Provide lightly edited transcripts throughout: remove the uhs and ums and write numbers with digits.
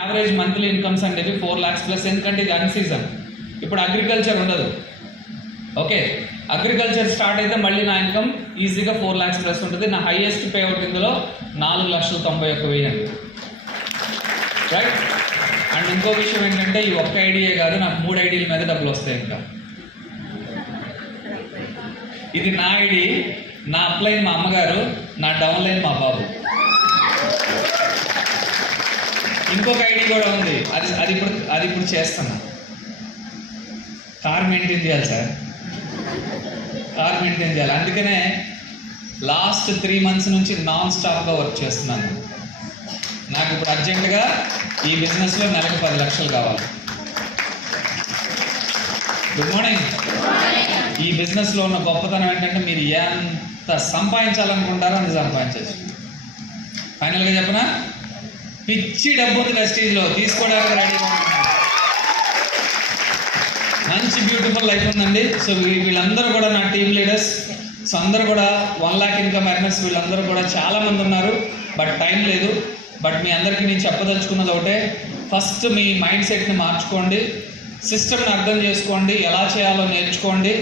Average monthly incomes అనేవి 4 lakhs plus, ఎందుకంటే ఇది అన్ సీజన్. ఇప్పుడు అగ్రికల్చర్ ఉండదు. ఓకే, అగ్రికల్చర్ స్టార్ట్ అయితే మళ్ళీ నా ఇన్కమ్ ఈజీగా 4 lakhs ప్లస్ ఉంటుంది. నా హైయెస్ట్ పే అవుట్ ఇందులో 4,91,000 అండి. రైట్. అండ్ ఇంకో విషయం ఏంటంటే ఈ ఒక్క ఐడియా కాదు, నాకు 3 ఐడీల మీద డబ్బులు వస్తాయి. ఇంకా ఇది నా ఐడి, నా అప్లైన్ మా అమ్మగారు, నా డౌన్లైన్ మా బాబు. ఇంకొక ఐడి కూడా ఉంది, అది ఇప్పుడు చేస్తున్నా. కార్ మెయింటైన్ చేయాలి సార్, కార్ మెయింటైన్ చేయాలి. అందుకనే లాస్ట్ 3 months నుంచి నాన్ స్టాప్గా వర్క్ చేస్తున్నాను. నాకు ఇప్పుడు అర్జెంటుగా ఈ బిజినెస్లో నెలకు 10 లక్షలు కావాలి. Good morning. ఈ బిజినెస్లో ఉన్న గొప్పతనం ఏంటంటే మీరు ఎంత సంపాదించాలనుకుంటారో అది సంపాదించవచ్చు. ఫైనల్గా చెప్పనా, పిచ్చి డబ్బు ఉంది వెస్టీజ్లో, తీసుకోవడానికి రెడీగా ఉంటుంది. మంచి బ్యూటిఫుల్ లైఫ్ ఉందండి. సో వీళ్ళందరూ కూడా నా టీమ్ లీడర్స్. సో అందరూ కూడా 1 lakh ఇన్కమ్ ఎర్నర్స్ వీళ్ళందరూ కూడా చాలామంది ఉన్నారు, బట్ టైం లేదు. బట్ మీ అందరికీ నేను చెప్పదలుచుకున్నది ఒకటే, ఫస్ట్ మీ మైండ్ సెట్ని మార్చుకోండి, సిస్టమ్ని అర్థం చేసుకోండి, ఎలా చేయాలో నేర్చుకోండి.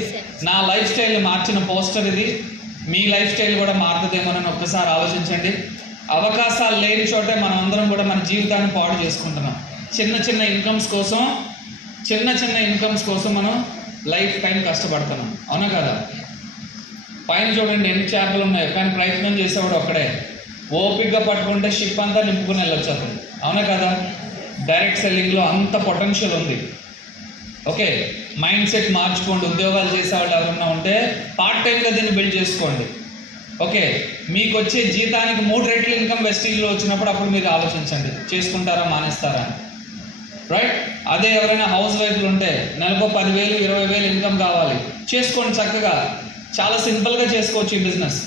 నా లైఫ్ స్టైల్ని మార్చిన పోస్టర్ ఇది, మీ లైఫ్ స్టైల్ కూడా మారుతుందేమోనని ఒక్కసారి ఆలోచించండి. అవకాశాలు లేని చోటే మనం అందరం కూడా మన జీవితాన్ని పాడు చేసుకుంటున్నాం. చిన్న చిన్న ఇన్కమ్స్ కోసం మనం లైఫ్ టైం కష్టపడుతున్నాం, అవునా కదా? పైన చూడండి ఎన్ని చేపలు ఉన్నాయో, కానీ ప్రయత్నం చేసేవాడు ఒక్కడే. ఓపిక్గా పట్టుకుంటే షిప్ అంతా నింపుకుని వెళ్ళొచ్చు అతను, అవునా కదా? డైరెక్ట్ సెల్లింగ్లో అంత పొటెన్షియల్ ఉంది. ఓకే, మైండ్ సెట్ మార్చుకోండి. ఉద్యోగాలు చేసేవాళ్ళు ఎవరన్నా ఉంటే పార్ట్ టైంగా దీన్ని బిల్డ్ చేసుకోండి. ఓకే, మీకు వచ్చే జీతానికి 3 రెట్లు ఇన్కమ్ వెస్టీజ్లో వచ్చినప్పుడు అప్పుడు మీరు ఆలోచించండి, చేసుకుంటారా మానేస్తారా అని. రైట్. అదే ఎవరైనా హౌస్ వైఫ్లు ఉంటే నెలకు 10,000 20,000 ఇన్కమ్ కావాలి, చేసుకోండి చక్కగా, చాలా సింపుల్గా చేసుకోవచ్చు ఈ బిజినెస్.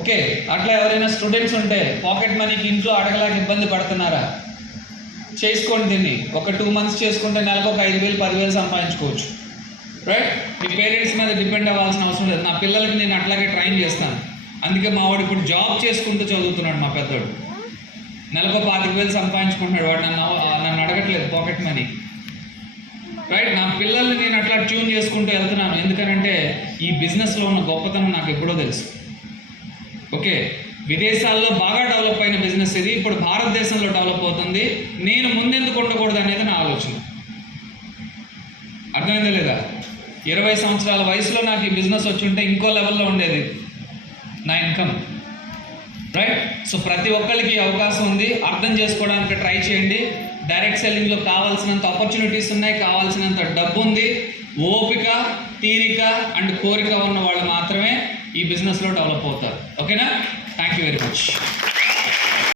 ఓకే, అట్లా ఎవరైనా స్టూడెంట్స్ ఉంటే పాకెట్ మనీకి ఇంట్లో అడగలేక ఇబ్బంది పడుతున్నారా, చేసుకోండి దీన్ని. ఒక 2 months చేసుకుంటే నెలకు ఒక 5,000 10,000 సంపాదించుకోవచ్చు. రైట్. మీ పేరెంట్స్ మీద డిపెండ్ అవ్వాల్సిన అవసరం లేదు. నా పిల్లలకి నేను అట్లాగే ట్రైన్ చేస్తాను. అందుకే మా వాడు ఇప్పుడు జాబ్ చేసుకుంటూ చదువుతున్నాడు. మా పెద్దోడు నెలకు 25,000 సంపాదించుకుంటున్నాడు. వాడు నన్ను అడగట్లేదు పాకెట్ మనీ. రైట్. నా పిల్లల్ని నేను అట్లా ట్యూన్ చేసుకుంటూ వెళ్తున్నాను. ఎందుకనంటే ఈ బిజినెస్లో ఉన్న గొప్పతనం నాకు ఎప్పుడో తెలుసు. ఓకే, విదేశాల్లో బాగా డెవలప్ అయిన బిజినెస్ ఇది, ఇప్పుడు భారతదేశంలో డెవలప్ అవుతుంది. నేను ముందెందుకు ఉండకూడదు అనేది నా ఆలోచన. అర్థమైందా లేదా? 20 సంవత్సరాల వయసులో నాకు ఈ బిజినెస్ వచ్చి ఉంటే ఇంకో లెవెల్లో ఉండేది నా ఇన్కమ్. రైట్. సో ప్రతి ఒక్కరికి అవకాశం ఉంది, అర్థం చేసుకోవడానికి ట్రై చేయండి. డైరెక్ట్ సెల్లింగ్లో కావాల్సినంత ఆపర్చునిటీస్ ఉన్నాయి, కావాల్సినంత డబ్బు ఉంది. ఓపిక, తీరిక అండ్ కోరిక ఉన్న వాళ్ళు మాత్రమే ఈ బిజినెస్లో డెవలప్ అవుతారు. ఓకేనా? Thank you very much.